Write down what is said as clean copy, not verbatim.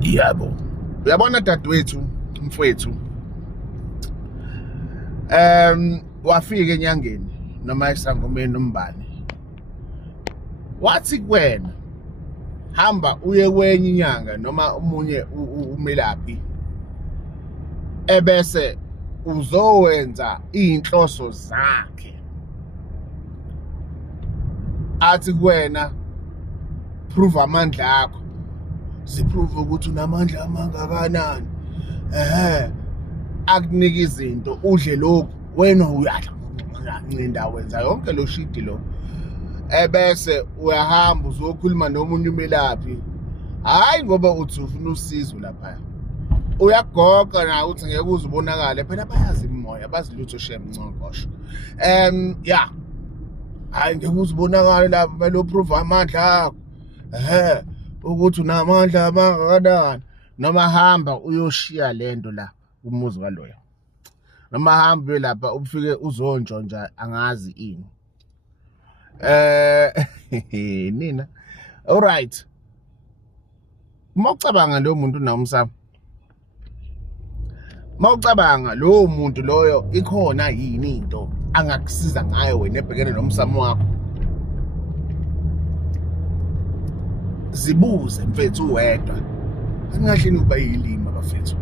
Yebo. Uyabona dadewethu, mfowethu. Wafika enyangeni noma esangomeni nombani. Wathi kuwena hamba uye kwenye inyanga noma umunye umelaphi ebese uzowenza inhloso zakhe. Athi kuwena prove amandla akho. Ziprove ukuthi unamandla amangakanani. Akunika izinto udle lokhu wena uyadla ncinda wenza yonke lo shidi lo. Ebese uyahamba uzokhuluma nomunye umelaphi. Hayi ngoba uthi ufuna usizo lapha. Uyagoqa na uthi ngeke uzubonakala phela bayazi imoya bazi lutho shem ncongosho. Yeah. Hayi ngeke uzubonakala lapha melo prove amandla akho. Ukuthi unamandla amangakanani noma hamba uyoshiya lento la umuzi kaloya. Noma hamba lapha ufike uzontshontsha angazi ini. Nina. All right. Mawucabanga lo muntu unomsamo. Mawucabanga lo muntu loyo ikhona yini into angakusiza ngayo wena ebhekene nomsamo wakho. Zibuze mfethu wedwa. Angahlini uba yilima bafethu.